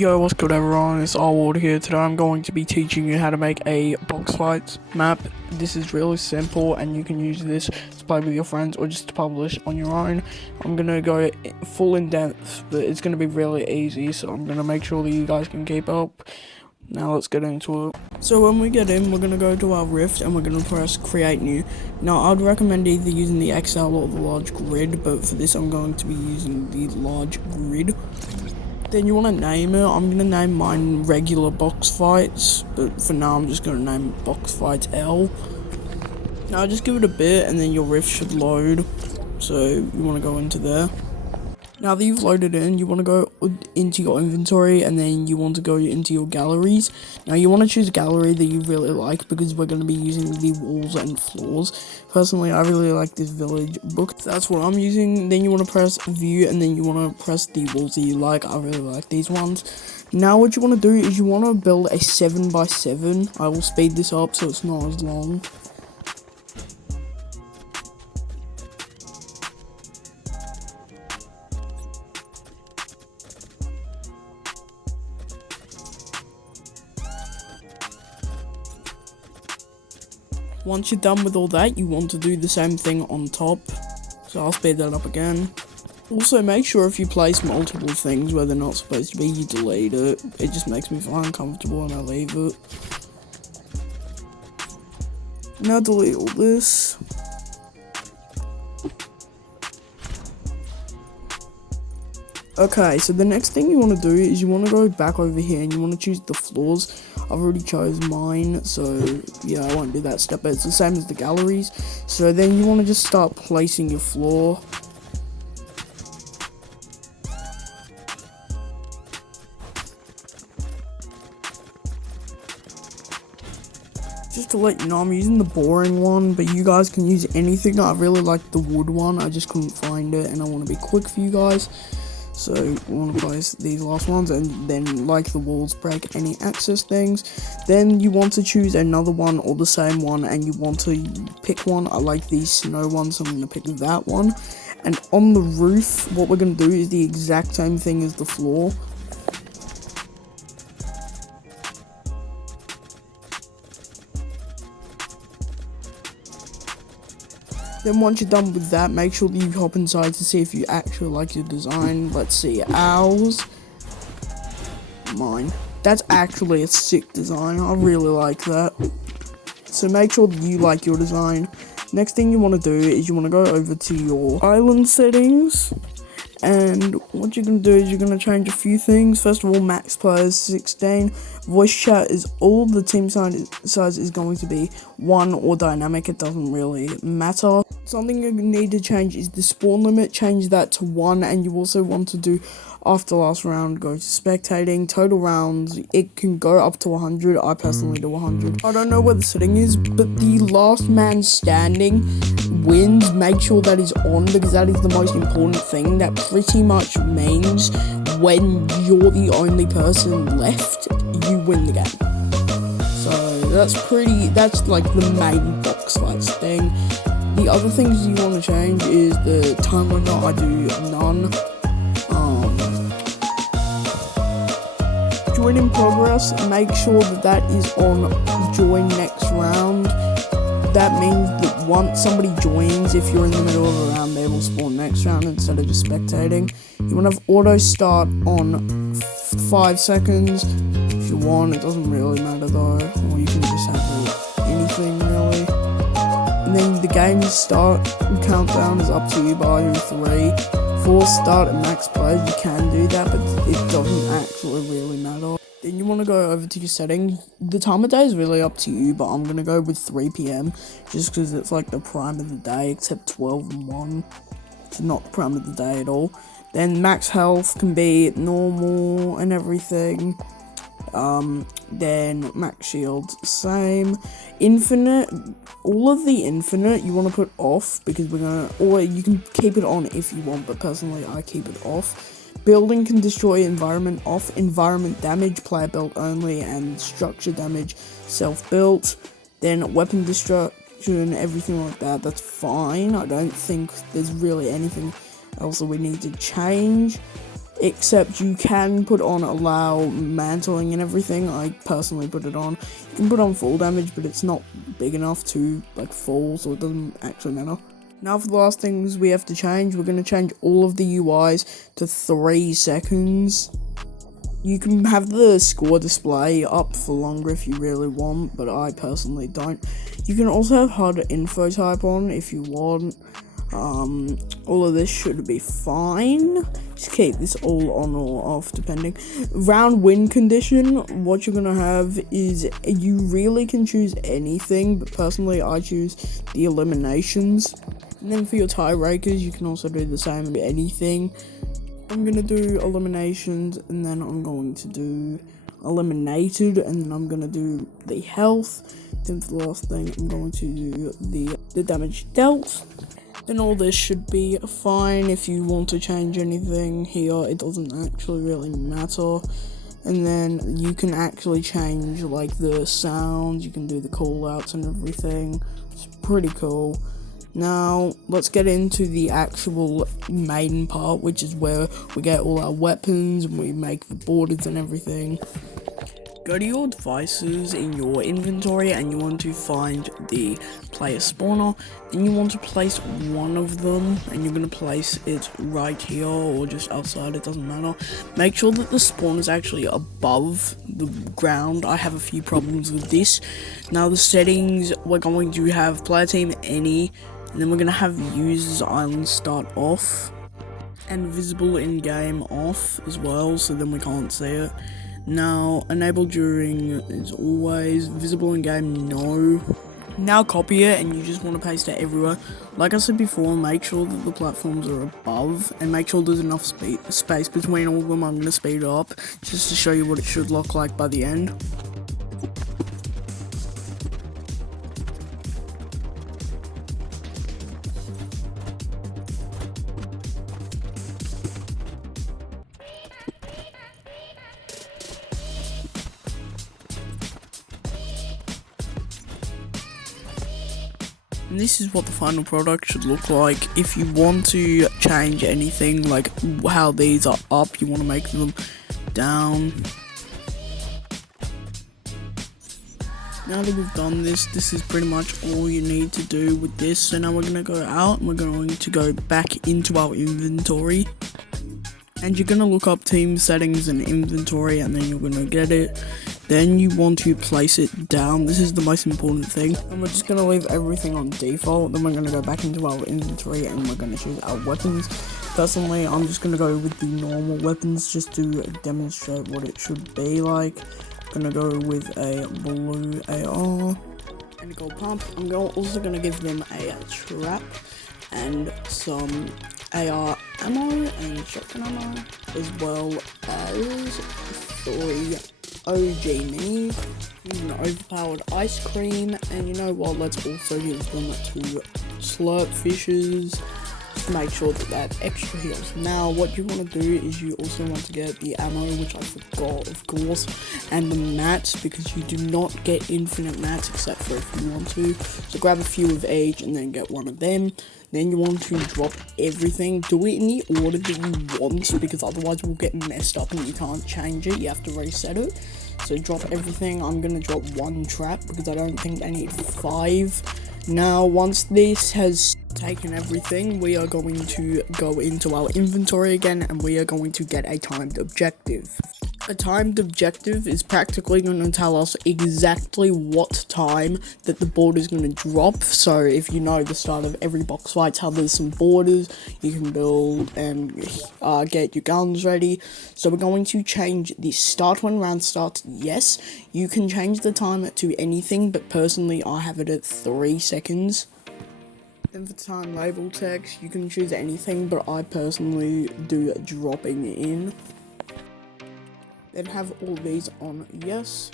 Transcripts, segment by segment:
Yo, what's good everyone, it's Allward here. Today I'm going to be teaching you how to make a box fights map. This is really simple and you can use this to play with your friends or just to publish on your own. I'm going to go full in depth, but it's going to be really easy, so I'm going to make sure that you guys can keep up. Now let's get into it. So when we get in, we're going to go to our Rift and we're going to press create new. Now I'd recommend either using the XL or the large grid, but for this I'm going to be using the large grid. Then you want to name it. I'm going to name mine regular box fights, but for now I'm just going to name box fights L. Now just give it a bit and then your Rift should load, so you want to go into there. Now that you've loaded in, you want to go into your inventory and then you want to go into your galleries. Now you want to choose a gallery that you really like because we're going to be using the walls and floors. Personally, I really like this village book. That's what I'm using. Then you want to press view and then you want to press the walls that you like. I really like these ones. Now what you want to do is you want to build a 7x7. I will speed this up so it's not as long. Once you're done with all that, you want to do the same thing on top, so I'll speed that up again. Also, make sure if you place multiple things where they're not supposed to be, you delete it. It just makes me feel uncomfortable and I leave it. Now delete all this. Okay, so the next thing you want to do is you want to go back over here and you want to choose the floors. I've already chose mine, so yeah, I won't do that step, but it's the same as the galleries. So then you want to just start placing your floor. Just to let you know, I'm using the boring one, but you guys can use anything. I really like the wood one, I just couldn't find it and I want to be quick for you guys. So you want to place these last ones and then like the walls break any access things. Then you want to choose another one or the same one and you want to pick one. I like these snow ones, so I'm going to pick that one. And on the roof, what we're going to do is the exact same thing as the floor. Then once you're done with that, make sure that you hop inside to see if you actually like your design. Let's see, ours, mine. That's actually a sick design, I really like that. So make sure that you like your design. Next thing you want to do is you want to go over to your island settings. And what you're going to do is you're going to change a few things. First of all, max players 16. Voice chat is all. The team size is going to be 1 or dynamic. It doesn't really matter. Something you need to change is the spawn limit. Change that to 1. And you also want to do after last round, go to spectating. Total rounds, it can go up to 100. I personally do 100. I don't know where the setting is, but the last man standing wins. Make sure that is on because that is the most important thing. That pretty much means when you're the only person left, you win the game. So that's like the main box fights thing. The other things you want to change is the time limit. I do none. Join in progress, make sure that is on join next round. That means that once somebody joins, if you're in the middle of a round, they will spawn next round instead of just spectating. You want to have auto start on 5 seconds if you want. It doesn't really matter though, or you can just have anything really. And then the game start countdown is up to you by 3. 4 start at max players, you can do that, but it doesn't actually really matter. Then you want to go over to your settings. The time of day is really up to you, but I'm going to go with 3 PM just because it's like the prime of the day, except 12 and 1. It's not the prime of the day at all. Then max health can be normal and everything. Then max shield, same. Infinite, all of the infinite you want to put off because we're gonna, or you can keep it on if you want, but personally I keep it off. Building can destroy environment off. Environment damage, player built only, and structure damage, self-built. Then weapon destruction, everything like that, that's fine. I don't think there's really anything else that we need to change. except you can put on allow mantling and everything. I personally put it on. You can put on full damage, but it's not big enough to like fall, so it doesn't actually matter. Now for the last things we have to change, we're going to change all of the UIs to 3 seconds. You can have the score display up for longer if you really want, but I personally don't. You can also have HUD info type on if you want. All of this should be fine. Just keep this all on or off depending. Round win condition, what you're gonna have is you really can choose anything, but personally I choose the eliminations. And then for your tiebreakers, you can also do the same, anything. I'm gonna do eliminations, and then I'm going to do eliminated, and then I'm gonna do the health. Then for the last thing, I'm going to do the damage dealt. Then all this should be fine. If you want to change anything here, it doesn't actually really matter. And then you can actually change like the sounds, you can do the call outs and everything. It's pretty cool. Now, let's get into the actual main part, which is where we get all our weapons and we make the borders and everything. Go to your devices in your inventory and you want to find the player spawner. Then you want to place one of them and you're going to place it right here or just outside, it doesn't matter. Make sure that the spawn is actually above the ground. I have a few problems with this. Now the settings, we're going to have player team any, and then we're going to have users island start off and visible in game off as well, so then we can't see it. Now, enable during is always, visible in game, no. Now copy it and you just want to paste it everywhere. Like I said before, make sure that the platforms are above and make sure there's enough space between all of them. I'm going to speed it up just to show you what it should look like by the end. And this is what the final product should look like. If you want to change anything, like how these are up, you want to make them down. Now that we've done this, this is pretty much all you need to do with this. So now we're going to go out and we're going to go back into our inventory. And you're going to look up team settings and inventory, and then you're going to get it. Then you want to place it down. This is the most important thing. And we're just going to leave everything on default. Then we're going to go back into our inventory and we're going to choose our weapons. Personally, I'm just going to go with the normal weapons just to demonstrate what it should be like. I'm going to go with a blue AR and a gold pump. I'm also going to give them a trap and some AR ammo and shotgun ammo, as well as 3 OG minis, an overpowered ice cream, and you know what, let's also give them 2 slurp fishes to make sure that they have extra heals. Now what you want to do is you also want to get the ammo, which I forgot of course, and the mats, because you do not get infinite mats except for if you want to. So grab a few of each and then get one of them. Then you want to drop everything. Do it in the order that you want, because otherwise we'll get messed up and you can't change it. You have to reset it. So drop everything. I'm going to drop 1 trap because I don't think I need 5. Now once this has taken everything, we are going to go into our inventory again and we are going to get a timed objective. A timed objective is practically going to tell us exactly what time that the border is going to drop. So if you know the start of every box fight, how there's some borders, you can build and get your guns ready. So we're going to change the start when round starts. Yes, you can change the time to anything, but personally I have it at 3 seconds. Then for time label text, you can choose anything, but I personally do dropping in. Then have all these on yes.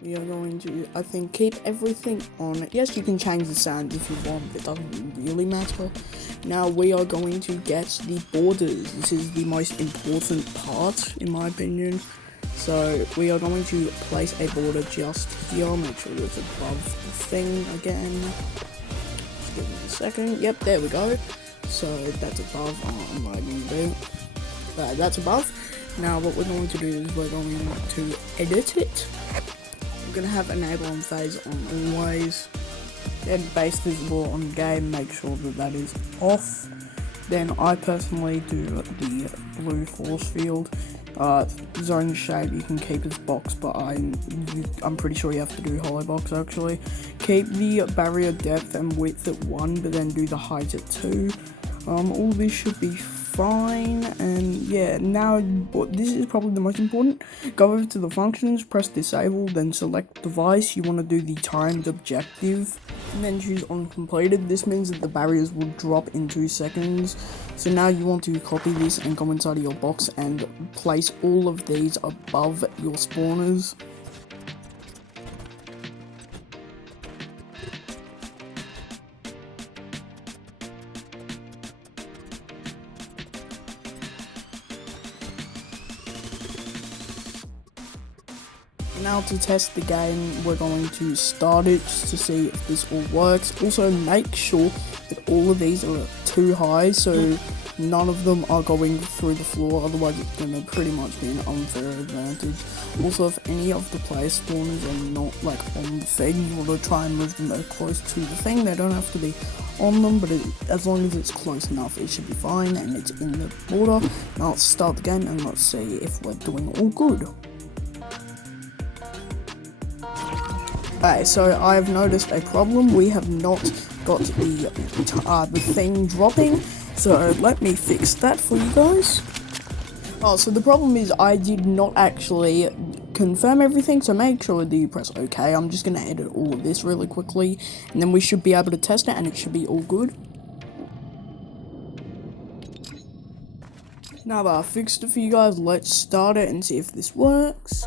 We are going to, I think, keep everything on. Yes, you can change the sound if you want, it doesn't really matter. Now we are going to get the borders. This is the most important part in my opinion. So we are going to place a border just here, make sure it's above the thing again. Just give it a second. Yep, there we go. So that's above, I'm lagging a bit. that's above. Now what we're going to do is we're going to edit it. We're going to have enable on phase on always. Then base visible on game, make sure that that is off. Then I personally do the blue force field. Zone shape you can keep as box, but I'm pretty sure you have to do hollow box actually. Keep the barrier depth and width at 1, but then do the height at 2. All this should be fine, and yeah, now this is probably the most important. Go over to the functions, press disable, then select device. You want to do the timed objective, and then choose on completed. This means that the barriers will drop in 2 seconds. So now you want to copy this and go inside of your box and place all of these above your spawners. Now to test the game, we're going to start it just to see if this all works. Also make sure that all of these are too high, so none of them are going through the floor, otherwise it's going to pretty much be an unfair advantage. Also, if any of the player spawners are not like on the thing, you want to try and move them close to the thing. They don't have to be on them, but as long as it's close enough, it should be fine and it's in the border. Now let's start the game and let's see if we're doing all good. Okay, so I've noticed a problem. We have not got the thing dropping, so let me fix that for you guys. So the problem is I did not actually confirm everything, so make sure that you press OK. I'm just going to edit all of this really quickly, and then we should be able to test it, and it should be all good. Now that I've fixed it for you guys, let's start it and see if this works.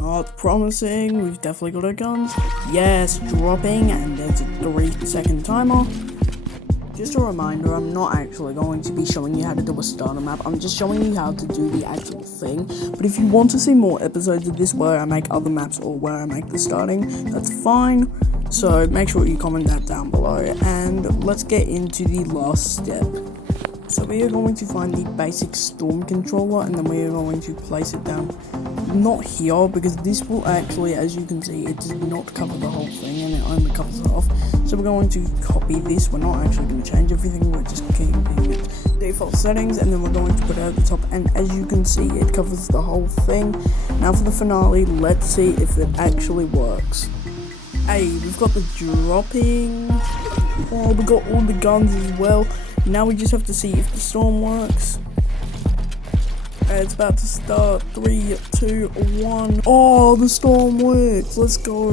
Oh, it's promising. We've definitely got our guns. Yes, dropping, and there's a 3-second timer. Just a reminder, I'm not actually going to be showing you how to do a starter map. I'm just showing you how to do the actual thing. But if you want to see more episodes of this where I make other maps or where I make the starting, that's fine. So make sure you comment that down below. And let's get into the last step. So we are going to find the basic storm controller, and then we are going to place it down, not here, because this will actually, as you can see, it does not cover the whole thing and it only covers it off. So we're going to copy this. We're not actually going to change everything, we're just keeping it default settings, and then we're going to put it at the top, and as you can see, it covers the whole thing. Now for the finale, let's see if it actually works. Hey, we've got the dropping. Oh, we got all the guns as well. Now we just have to see if the storm works. It's about to start. 3, 2, 1. Oh, the storm works. Let's go.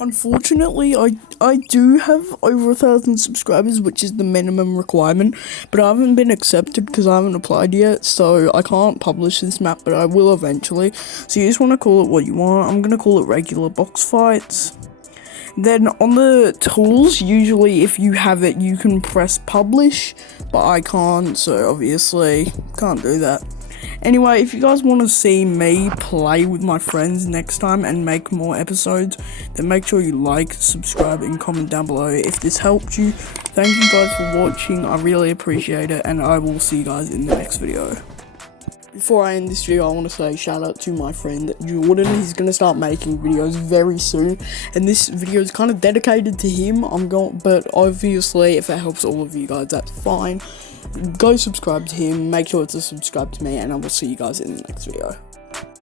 Unfortunately, I do have over 1,000 subscribers, which is the minimum requirement, but I haven't been accepted because I haven't applied yet, so I can't publish this map, but I will eventually. So you just want to call it what you want. I'm going to call it regular box fights. Then on the tools, usually if you have it, you can press publish, but I can't, so obviously can't do that. Anyway, if you guys want to see me play with my friends next time and make more episodes, then make sure you like, subscribe, and comment down below if this helped you. Thank you guys for watching, I really appreciate it, and I will see you guys in the next video. Before I end this video, I want to say shout out to my friend Jordan. He's going to start making videos very soon, and this video is kind of dedicated to him. But obviously if it helps all of you guys, that's fine. Go subscribe to him, make sure to subscribe to me, and I will see you guys in the next video.